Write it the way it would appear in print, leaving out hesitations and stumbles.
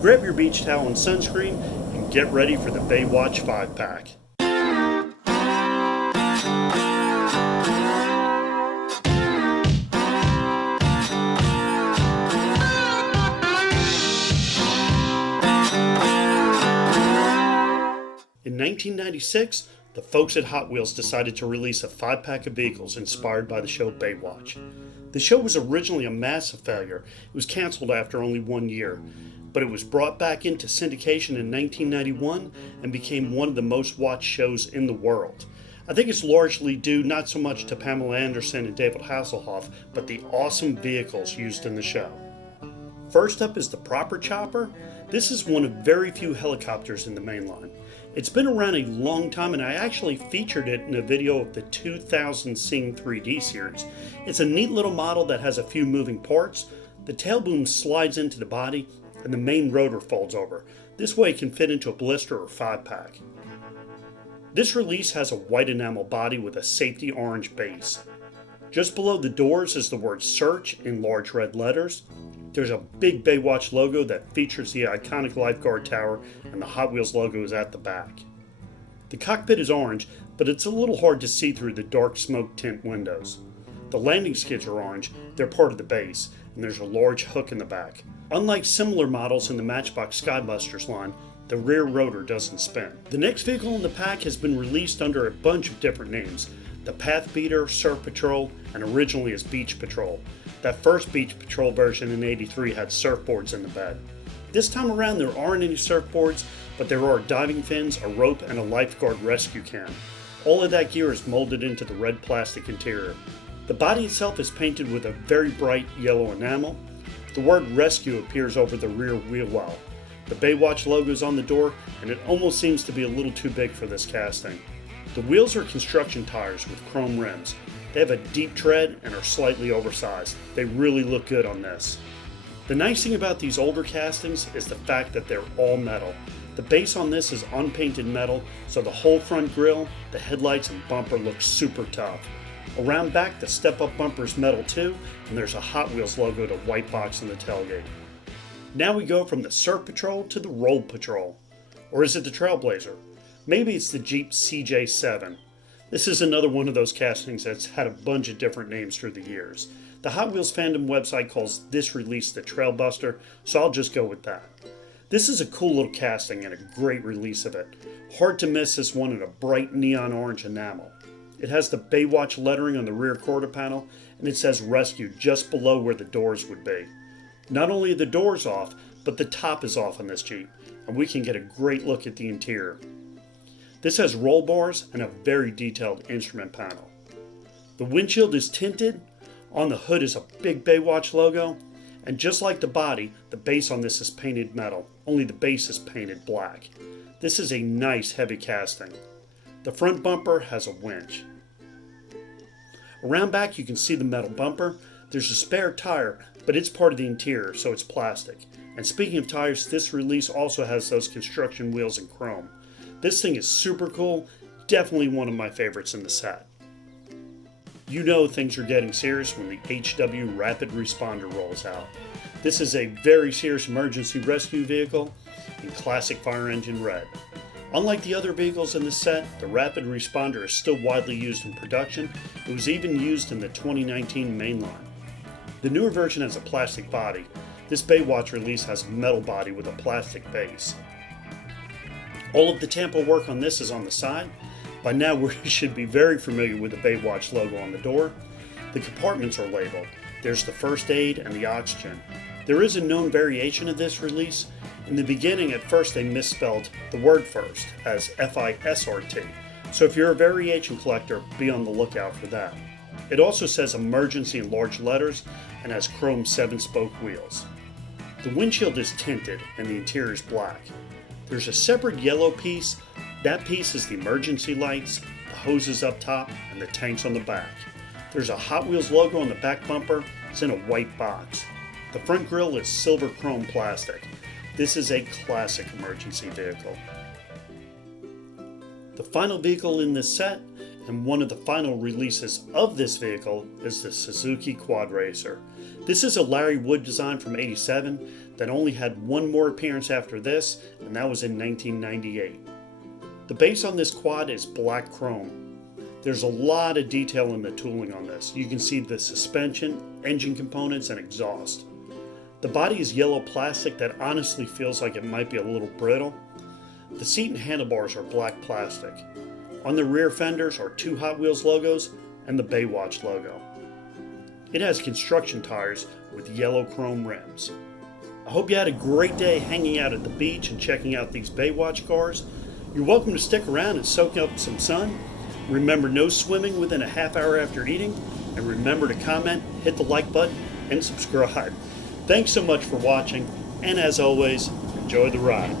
Grab your beach towel and sunscreen and get ready for the Baywatch 5-pack. In 1996, the folks at Hot Wheels decided to release a 5-pack of vehicles inspired by the show Baywatch. The show was originally a massive failure. It was canceled after only 1 year, but it was brought back into syndication in 1991 and became one of the most watched shows in the world. I think it's largely due not so much to Pamela Anderson and David Hasselhoff, but the awesome vehicles used in the show. First up is the Proper Chopper. This is one of very few helicopters in the main line. It's been around a long time, and I actually featured it in a video of the 2000 Sing 3D series. It's a neat little model that has a few moving parts. The tail boom slides into the body and the main rotor folds over. This way it can fit into a blister or 5-pack. This release has a white enamel body with a safety orange base. Just below the doors is the word search in large red letters. There's a big Baywatch logo that features the iconic lifeguard tower, and the Hot Wheels logo is at the back. The cockpit is orange, but it's a little hard to see through the dark smoke tint windows. The landing skids are orange, they're part of the base, and there's a large hook in the back. Unlike similar models in the Matchbox Skybusters line, the rear rotor doesn't spin. The next vehicle in the pack has been released under a bunch of different names: the Path Beater, Surf Patrol, and originally as Beach Patrol. That first Beach Patrol version in '83 had surfboards in the bed. This time around there aren't any surfboards, but there are diving fins, a rope, and a lifeguard rescue can. All of that gear is molded into the red plastic interior. The body itself is painted with a very bright yellow enamel. The word rescue appears over the rear wheel well. The Baywatch logo is on the door, and it almost seems to be a little too big for this casting. The wheels are construction tires with chrome rims. They have a deep tread and are slightly oversized. They really look good on this. The nice thing about these older castings is the fact that they're all metal. The base on this is unpainted metal, so the whole front grille, the headlights, and bumper look super tough. Around back, the step-up bumper is metal too, and there's a Hot Wheels logo to white box in the tailgate. Now we go from the Surf Patrol to the Roll Patrol. Or is it the Trailblazer? Maybe it's the Jeep CJ7. This is another one of those castings that's had a bunch of different names through the years. The Hot Wheels fandom website calls this release the Trailbuster, so I'll just go with that. This is a cool little casting and a great release of it. Hard to miss this one in a bright neon orange enamel. It has the Baywatch lettering on the rear quarter panel, and it says Rescue just below where the doors would be. Not only are the doors off, but the top is off on this Jeep, and we can get a great look at the interior. This has roll bars and a very detailed instrument panel. The windshield is tinted, on the hood is a big Baywatch logo, and just like the body, the base on this is painted metal, only the base is painted black. This is a nice heavy casting. The front bumper has a winch. Around back you can see the metal bumper. There's a spare tire, but it's part of the interior, so it's plastic. And speaking of tires, this release also has those construction wheels in chrome. This thing is super cool, definitely one of my favorites in the set. You know things are getting serious when the HW Rapid Responder rolls out. This is a very serious emergency rescue vehicle in classic fire engine red. Unlike the other vehicles in the set, the Rapid Responder is still widely used in production. It was even used in the 2019 mainline. The newer version has a plastic body. This Baywatch release has a metal body with a plastic base. All of the Tampa work on this is on the side. By now we should be very familiar with the Baywatch logo on the door. The compartments are labeled. There's the first aid and the oxygen. There is a known variation of this release. In the beginning, at first they misspelled the word first as FISRT. So if you're a variation collector, be on the lookout for that. It also says emergency in large letters and has chrome 7-spoke wheels. The windshield is tinted and the interior is black. There's a separate yellow piece. That piece is the emergency lights, the hoses up top, and the tanks on the back. There's a Hot Wheels logo on the back bumper. It's in a white box. The front grille is silver chrome plastic. This is a classic emergency vehicle. The final vehicle in this set and one of the final releases of this vehicle is the Suzuki Quad Racer. This is a Larry Wood design from '87 that only had one more appearance after this, and that was in 1998. The base on this quad is black chrome. There's a lot of detail in the tooling on this. You can see the suspension, engine components, and exhaust. The body is yellow plastic that honestly feels like it might be a little brittle. The seat and handlebars are black plastic. On the rear fenders are 2 Hot Wheels logos and the Baywatch logo. It has construction tires with yellow chrome rims. I hope you had a great day hanging out at the beach and checking out these Baywatch cars. You're welcome to stick around and soak up some sun. Remember, no swimming within a half hour after eating. And remember to comment, hit the like button, and subscribe. Thanks so much for watching, and as always, enjoy the ride.